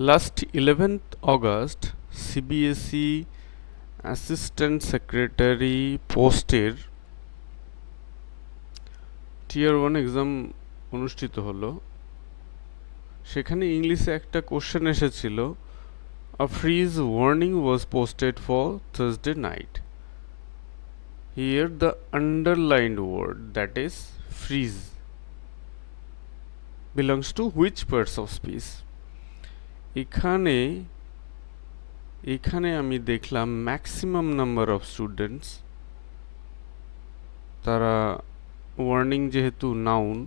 Last 11th August, CBSE assistant secretary পোস্টের tier one exam অনুষ্ঠিত হলো। সেখানে ইংলিশে একটা কোশ্চেন এসেছিল a freeze warning was posted for Thursday night here the underlined word that is freeze belongs to which parts of speech এখানে এখানে আমি দেখলাম ম্যাক্সিমাম নাম্বার অফ স্টুডেন্টস তারা ওয়ার্নিং যেহেতু নাউন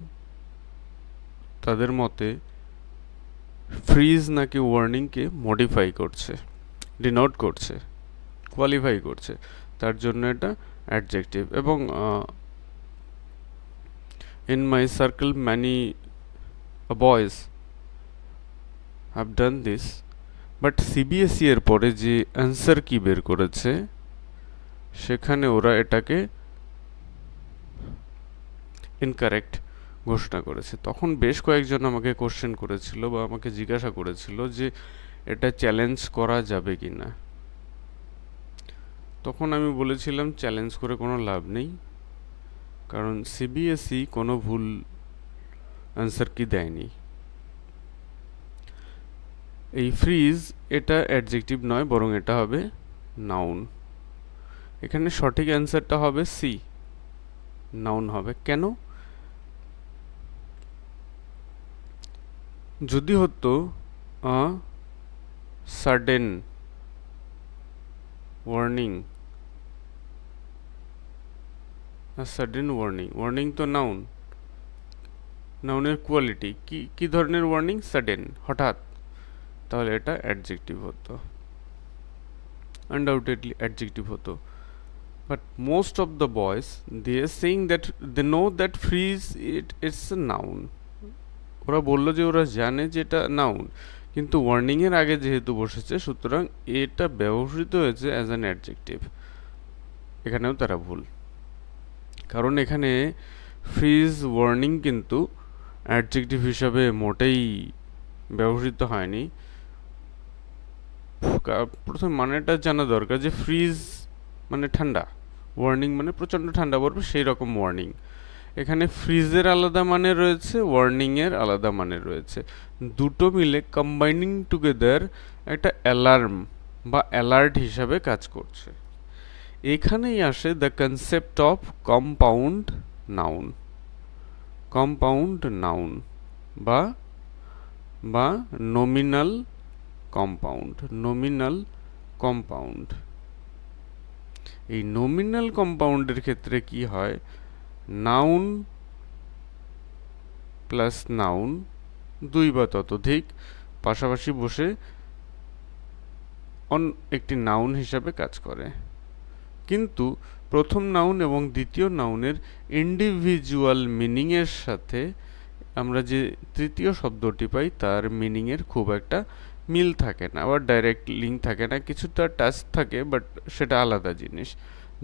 তাদের মতে ফ্রিজ নাকি ওয়ার্নিংকে মডিফাই করছে ডিনোট করছে কোয়ালিফাই করছে, তার জন্য এটা অ্যাডজেক্টিভ এবং in my circle many boys have done this but CBSE এর পরে যে অ্যান্সার কি বের করেছে, সেখানে ওরা এটাকে ইনকারেক্ট ঘোষণা করেছে। তখন বেশ কয়েকজন আমাকে কোশ্চেন করেছিল বা আমাকে জিজ্ঞাসা করেছিল যে এটা চ্যালেঞ্জ করা যাবে কি না তখন আমি বলেছিলাম চ্যালেঞ্জ করে কোনো লাভ নেই, কারণ সিবিএসই কোনো ভুল অ্যান্সার কি দেয়নি। এই ফ্রিজ এটা অ্যাডজেক্টিভ নয়, বরং এটা হবে নাউন এখানে সঠিক অ্যান্সারটা হবে সি নাউন হবে। কেন? যদি হতো a sudden warning sudden warning warning তো নাউন নাউনের কোয়ালিটি কি কি ধরনের ওয়ার্নিং সাডেন হঠাৎ। তাহলে এটা অ্যাডজেক্টিভ হতো। আনডাউটেডলি অ্যাডজেক্টিভ হতো। But most of the boys they are saying that they know that freeze it it's a noun ওরা বলল যে ওরা জানে যে এটা নাউন কিন্তু ওয়ার্নিংয়ের আগে যেহেতু বসেছে, সুতরাং এটা ব্যবহৃত হয়েছে অ্যাজ অ্যান অ্যাডজেক্টিভ এখানেও তারা ভুল। কারণ এখানে ফ্রিজ ওয়ার্নিং কিন্তু অ্যাডজেক্টিভ হিসাবে মোটেই ব্যবহৃত হয়নি। প্রথম মানেটা জানা দরকার যে ফ্রিজ মানে ঠান্ডা ওয়ার্নিং মানে প্রচণ্ড ঠান্ডা পড়বে সেই রকম ওয়ার্নিং এখানে ফ্রিজের আলাদা মানে রয়েছে ওয়ার্নিংয়ের আলাদা মানে রয়েছে। দুটো মিলে কম্বাইনিং টুগেদার একটা অ্যালার্ম বা অ্যালার্ট হিসাবে কাজ করছে। এখানেই আসে the concept of compound noun compound noun বা বা নমিনাল কম্পাউন্ড নমিনাল কম্পাউন্ড এই নমিনাল কম্পাউন্ডের ক্ষেত্রে কি হয়? নাউন প্লাস নাউন দুই বা ততোধিক, পাশাপাশি বসে অন একটি নাউন হিসাবে কাজ করে। কিন্তু প্রথম নাউন এবং দ্বিতীয় নাউনের ইন্ডিভিজুয়াল মিনিংয়ের সাথে আমরা যে তৃতীয় শব্দটি পাই, তার মিনিংয়ের খুব একটা মিল থাকে না আবার ডাইরেক্ট লিঙ্ক থাকে না, কিছুটা টাচ থাকে বাট সেটা আলাদা জিনিস।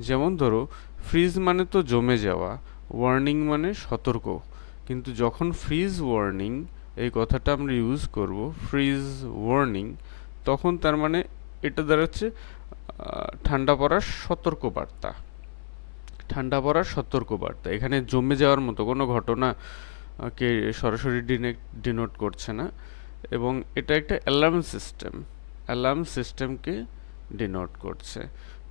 যেমন ধরো ফ্রিজ মানে তো জমে যাওয়া ওয়ার্নিং মানে সতর্ক। কিন্তু যখন ফ্রিজ ওয়ার্নিং এই কথাটা আমরা ইউজ করব ফ্রিজ ওয়ার্নিং তখন তার মানে এটা দাঁড়াচ্ছে ঠান্ডা পড়ার সতর্ক বার্তা। ঠান্ডা পড়ার সতর্ক বার্তা। এখানে জমে যাওয়ার মতো কোনো ঘটনা কে সরাসরি ডিনোট করছে না। এবং এটা একটা অ্যালার্ম সিস্টেম। অ্যালার্ম সিস্টেমকে ডিনোট করছে।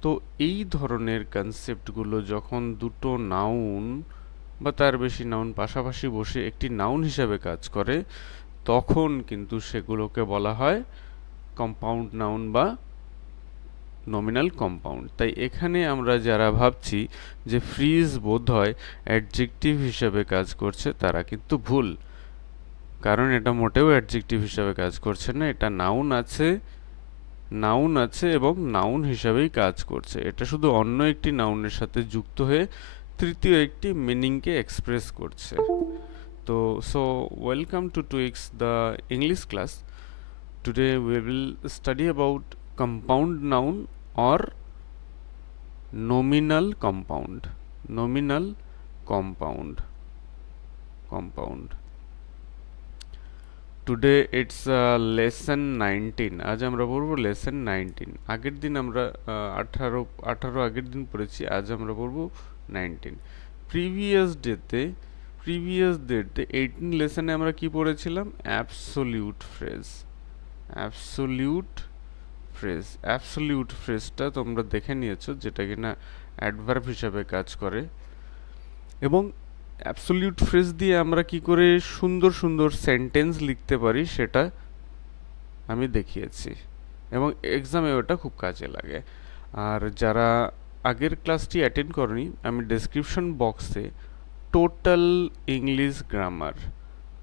তো এই ধরনের কনসেপ্টগুলো যখন দুটো নাউন বা তার বেশি নাউন পাশাপাশি বসে একটি নাউন হিসাবে কাজ করে, তখন কিন্তু সেগুলোকে বলা হয় কম্পাউন্ড নাউন বা নমিনাল কম্পাউন্ড। তাই এখানে আমরা যারা ভাবছি যে ফ্রিজ বোধ হয় অ্যাডজেক্টিভ হিসাবে কাজ করছে, তারা কিন্তু ভুল। কারণ এটা মোটেও অ্যাডজেক্টিভ হিসাবে কাজ করছে না, এটা নাউন আছে নাউন আছে এবং নাউন হিসাবেই কাজ করছে। এটা শুধু অন্য একটি নাউনের সাথে যুক্ত হয়ে তৃতীয় একটি মিনিংকে এক্সপ্রেস করছে। তো so welcome to to Twix the English class today we will study about compound noun or nominal compound nominal compound compound today it's lesson nineteen আজ আমরা পড়ব লেসন নাইনটিন আগের দিন আমরা আঠারো আঠারো আগের দিন পড়েছি, আজ আমরা পড়ব নাইনটিন প্রিভিয়াস ডেতে প্রিভিয়াস ডেতে এইটিন লেসনে আমরা কি পড়েছিলাম? Absolute phrase absolute phrase absolute ফ্রেজটা তোমরা দেখে নিয়েছো, যেটা কিনা অ্যাডভার্ব হিসাবে কাজ করে। এবং অ্যাবসোলিউট ফ্রেজ দিয়ে আমরা কি করে সুন্দর সুন্দর সেন্টেন্স লিখতে পারি সেটা আমি দেখিয়েছি এবং এক্সামে ওটা খুব কাজে লাগে। আর যারা আগের ক্লাসটি অ্যাটেন্ড করনি, আমি ডেসক্রিপশন বক্সে total English grammar,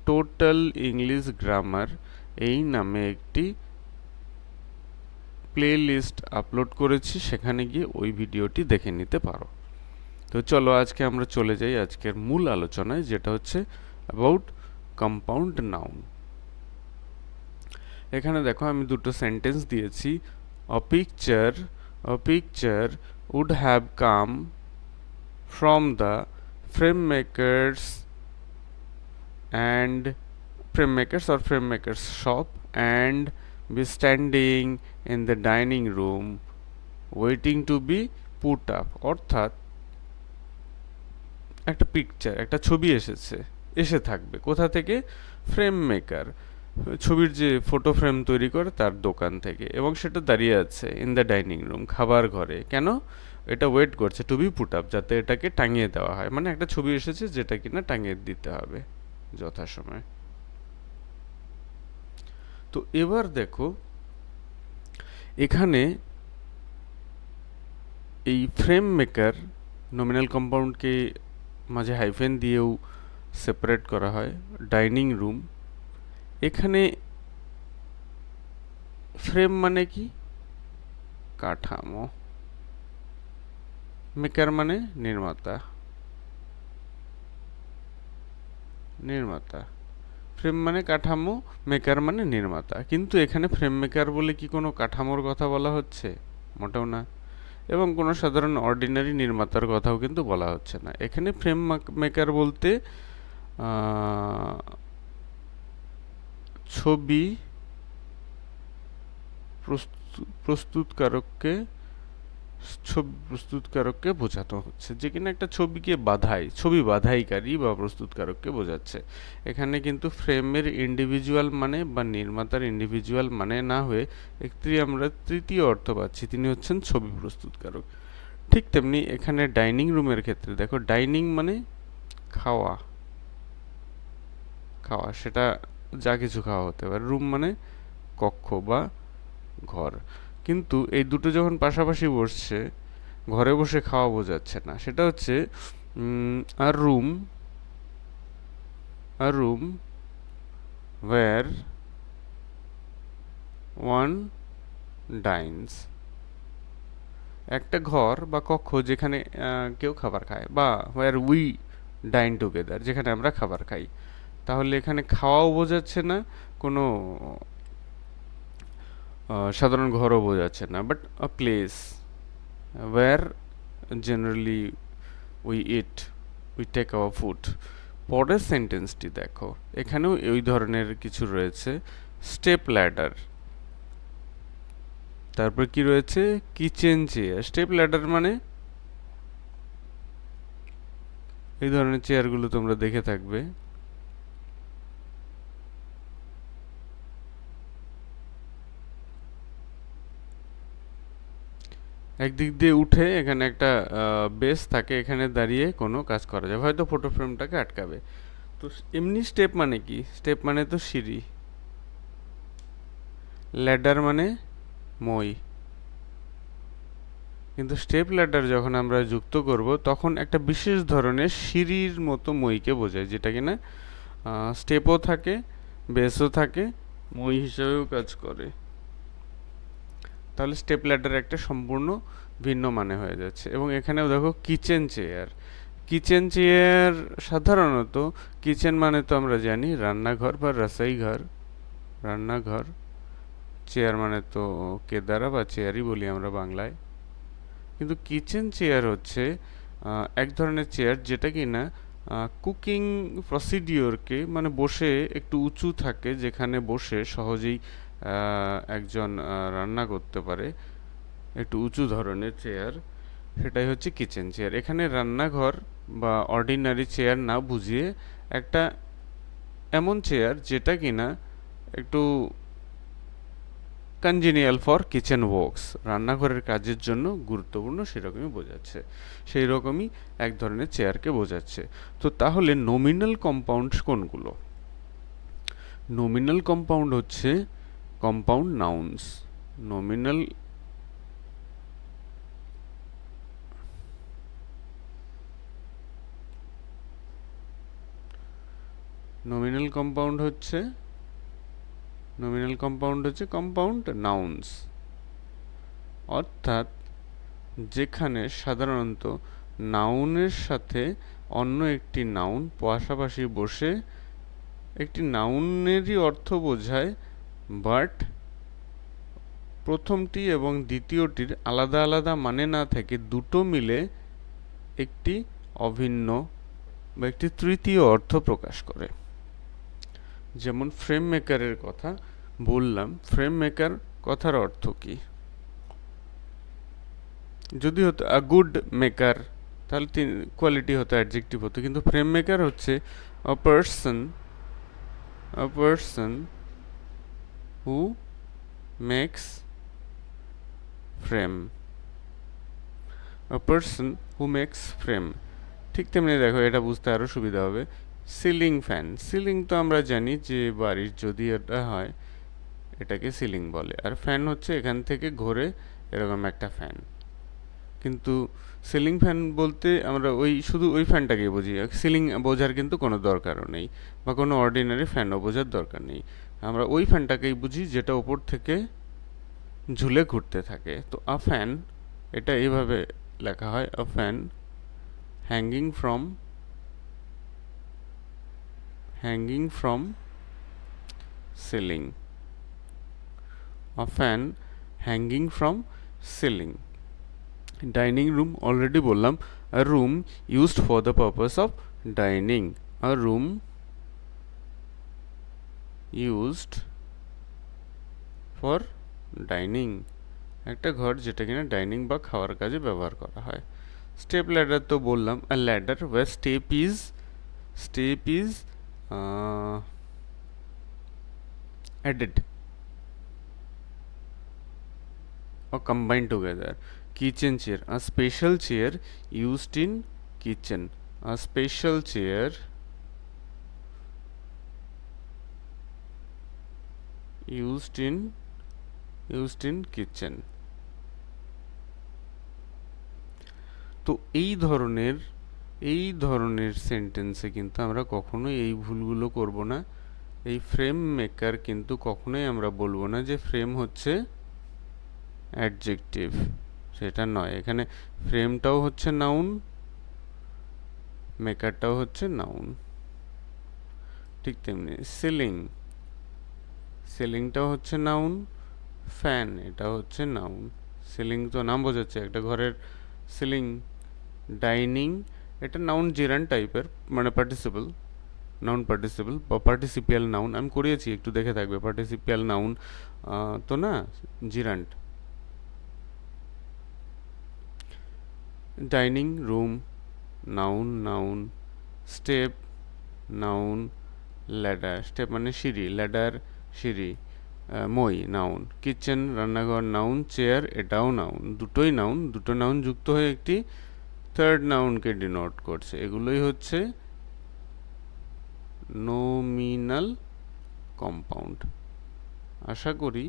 total English grammar এই নামে একটি প্লে লিস্ট আপলোড করেছি, সেখানে গিয়ে ওই ভিডিওটি দেখে নিতে পারো। তো চলো আজকে আমরা চলে যাই আজকের মূল আলোচনায়, যেটা হচ্ছে অ্যাবাউট কম্পাউন্ড নাউন এখানে দেখো আমি দুটো সেন্টেন্স দিয়েছি। A picture a picture would have come from the frame makers and frame makers or frame makers shop and be standing in the dining room waiting to be put up. অর্থাৎ একটা picture একটা ছবি এসেছে, এসে থাকবে। কোথা থেকে? Frame maker ছবির যে ফটো ফ্রেম তৈরি করে তার দোকান থেকে। এবং সেটা দাঁড়িয়ে আছে ইন দ্য ডাইনিং রুম খাবার ঘরে। কেন? এটা ওয়েট করছে টু বি পুট আপ যাতে এটাকে টাঙিয়ে দেওয়া হয়। মানে একটা ছবি এসেছে যেটা কিনা টাঙিয়ে দিতে হবে যথাসময়ে। তো এবার দেখো, এখানে এই ফ্রেম মেকার নমিনাল কম্পাউন্ডকে মাঝে হাইফেন দিয়েও সেপারেট করা হয় ডাইনিং রুম এখানে ফ্রেম মানে কি? কাঠামো। মেকার মানে নির্মাতা। নির্মাতা। ফ্রেম মানে কাঠামো মেকার মানে নির্মাতা। কিন্তু এখানে ফ্রেম মেকার বলে কি কোনো কাঠামোর কথা বলা হচ্ছে? মোটেও না। এবং কোনো সাধারণ অর্ডিনারি নির্মাতার কথাও কিন্তু বলা হচ্ছে না। এখানে ফ্রেম মেকার বলতে ছবি প্রস্তুতকারককে ছবি প্রস্তুতকারককে বোঝানো হচ্ছে। যে কিনা একটা ছবিকে বাধাই, ছবি বাধাইকারী বা প্রস্তুতকারককে বোঝাচ্ছে। এখানে কিন্তু ফ্রেমের ইন্ডিভিজুয়াল মানে বা নির্মাতার ইন্ডিভিজুয়াল মানে না হয়ে একটি আমরা তৃতীয় অর্থ পাচ্ছি, তিনি হচ্ছেন ছবি প্রস্তুতকারক। ঠিক তেমনি এখানে ডাইনিং রুমের ক্ষেত্রে দেখো, ডাইনিং মানে খাওয়া। খাওয়া, সেটা যা কিছু খাওয়া হতে পারে। রুম মানে কক্ষ বা ঘর। কিন্তু এই দুটো যখন পাশাপাশি বসছে, ঘরে বসে খাওয়া বোঝাচ্ছে না। সেটা হচ্ছে a room a room where one dines একটা ঘর বা কক্ষ যেখানে কেউ খাবার খায় বা ওয়ার উই ডাইন টুগেদার যেখানে আমরা খাবার খাই। তাহলে এখানে খাওয়াও বোঝাচ্ছে না, কোনো সাধারণ ঘরও বোঝাচ্ছে না but a place where generally we eat we take our food পরের সেন্টেন্সটি দেখো, এখানেও ওই ধরনের কিছু রয়েছে স্টেপ ল্যাডার তারপর কি রয়েছে? কিচেন চেয়ার স্টেপ ল্যাডার মানে? এই ধরনের চেয়ারগুলো তোমরা দেখে থাকবে। একদিক দিয়ে উঠে এখানে একটা বেস থাকে, এখানে দাঁড়িয়ে কোনো কাজ করা যাবে হয়তো ফটো ফ্রেমটাকে আটকাবে। তো এমনি স্টেপ মানে কি? স্টেপ মানে তো সিঁড়ি। ল্যাডার মানে মই। কিন্তু স্টেপ ল্যাডার যখন আমরা যুক্ত করব, তখন একটা বিশেষ ধরনের সিঁড়ির মতো মইকে বোঝায়, যেটা কিনা স্টেপও থাকে বেসও থাকে, মই হিসাবেও কাজ করে। তাহলে স্টেপ ল্যাডার একটা সম্পূর্ণ ভিন্ন মানে হয়ে যাচ্ছে। এবং এখানেও দেখো কিচেন চেয়ার কিচেন চেয়ার সাধারণত কিচেন মানে তো আমরা জানি রান্নাঘর বা রাসাই ঘর রান্নাঘর চেয়ার মানে তো কেদারা বা চেয়ারই বলি আমরা বাংলায়। কিন্তু কিচেন চেয়ার হচ্ছে এক ধরনের চেয়ার যেটা কি না কুকিং প্রসিডিওরকে মানে বসে একটু উঁচু থাকে যেখানে বসে সহজেই একজন রান্না করতে পারে। একটু উঁচু ধরনের চেয়ার সেটাই হচ্ছে কিচেন চেয়ার এখানে রান্নাঘর বা অর্ডিনারি চেয়ার না বুঝিয়ে একটা এমন চেয়ার যেটা কিনা একটু কনজিনিয়াল ফর কিচেন ওয়ার্কস রান্নাঘরের কাজের জন্য গুরুত্বপূর্ণ সেরকমই বোঝাচ্ছে। সেই রকমই এক ধরনের চেয়ারকে বোঝাচ্ছে। তো তাহলে নমিনাল কম্পাউন্ডস কোনগুলো? নমিনাল কম্পাউন্ড হচ্ছে compound nouns nominal nominal compound হচ্ছে নমিনাল কম্পাউন্ড হচ্ছে কম্পাউন্ড নাউন্স অর্থাৎ যেখানে সাধারণত নাউনের সাথে অন্য একটি নাউন পাশাপাশি বসে একটি নাউনেরই অর্থ বোঝায় বাট প্রথমটি এবং দ্বিতীয়টির আলাদা আলাদা মানে না থেকে দুটো মিলে একটি অভিন্ন বা একটি তৃতীয় অর্থ প্রকাশ করে। যেমন ফ্রেম মেকারের কথা বললাম ফ্রেম মেকার কথার অর্থ কি? যদি হতো আ গুড মেকার তাহলে তিন কোয়ালিটি হতো অ্যাডজেক্টিভ হতো, কিন্তু ফ্রেম মেকার হচ্ছে a person a person who makes frame person who makes frame ঠিক তেমনি দেখো, এটা বুঝতে আরও সুবিধা হবে। Ceiling fan. সিলিং তো আমরা জানি যে বাড়ির যদি এটা হয়, এটাকে সিলিং বলে। আর ফ্যান হচ্ছে এখান থেকে ঘোরে এরকম একটা ফ্যান। কিন্তু সিলিং ফ্যান বলতে আমরা ওই, শুধু ওই ফ্যানটাকেই বুঝি। সিলিং বোঝার কিন্তু কোনো দরকারও নেই। বা কোনো অর্ডিনারি ফ্যানও বোঝার দরকার নেই। আমরা ওই ফ্যানটাকেই বুঝি যেটা ওপর থেকে ঝুলে ঘুরতে থাকে। তো আ ফ্যান, এটা এইভাবে লেখা হয়, a fan hanging from hanging from ceiling a fan hanging from ceiling dining room already বললাম a room used for the purpose of dining a room used for dining একটা ঘর যেটা কিনা ডাইনিং বা খাওয়ার কাজে ব্যবহার করা হয়। স্টেপ ল্যাডার তো বললাম ladder way step is step is added uh combined together kitchen chair a special chair used in kitchen a special chair used in used in kitchen. তো এই ধরনের এই ধরনের সেন্টেন্সে কিন্তু আমরা কখনোই এই ভুলগুলো করব না। এই ফ্রেম মেকার কিন্তু কখনোই আমরা বলব না যে ফ্রেম হচ্ছে অ্যাডজেক্টিভ সেটা নয়। এখানে ফ্রেমটাও হচ্ছে নাউন মেকারটাও হচ্ছে নাউন ঠিক তেমনি সিলিং সিলিংটাও হচ্ছে নাউন, ফ্যান, এটা হচ্ছে নাউন। সিলিং তো নাম বোঝাচ্ছে, একটা ঘরের সিলিং, ডাইনিং, এটা নাউন জিরান টাইপের মানে পার্টিসিপল, নাউন পার্টিসিপল, বা পার্টিসিপিয়াল নাউন, আমি করিয়েছি, একটু দেখে থাকবে, পার্টিসিপিয়াল নাউন তো না gerund dining room, noun noun, step, noun, ladder, step মানে সিঁড়ি, ল্যাডার সিঁড়ি মই, নাউন। কিচেন, রান্নাঘর, নাউন, চেয়ার, এটাও নাউন। দুটোই নাউন, দুটো নাউন যুক্ত হয়ে একটি থার্ড নাউনকে ডিনোট করছে। এগুলোই হচ্ছে নোমিনাল কম্পাউন্ড আশা করি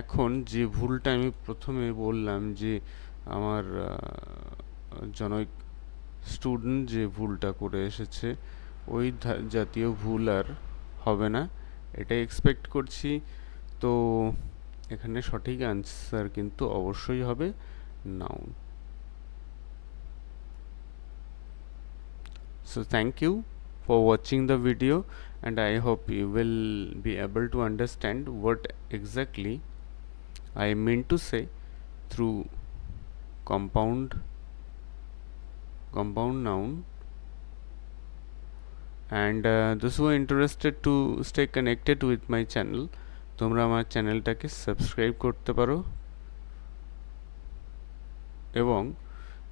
এখন যে ভুলটা আমি প্রথমে বললাম যে আমার জনৈক স্টুডেন্ট যে ভুলটা করে এসেছে, ওই জাতীয় ভুল আর হবে না। এটাই এক্সপেক্ট করছি তো এখানে সঠিক আনসার কিন্তু অবশ্যই হবে noun so thank you for watching the video and i hope you will be able to understand what exactly i mean to say through compound compound noun and those who interested to stay connected with my channel তোমরা আমার চ্যানেলটাকে subscribe করতে পারো। এবং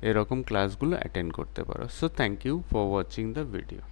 এরকম ক্লাসগুলো attend করতে পারো। So thank you for watching the video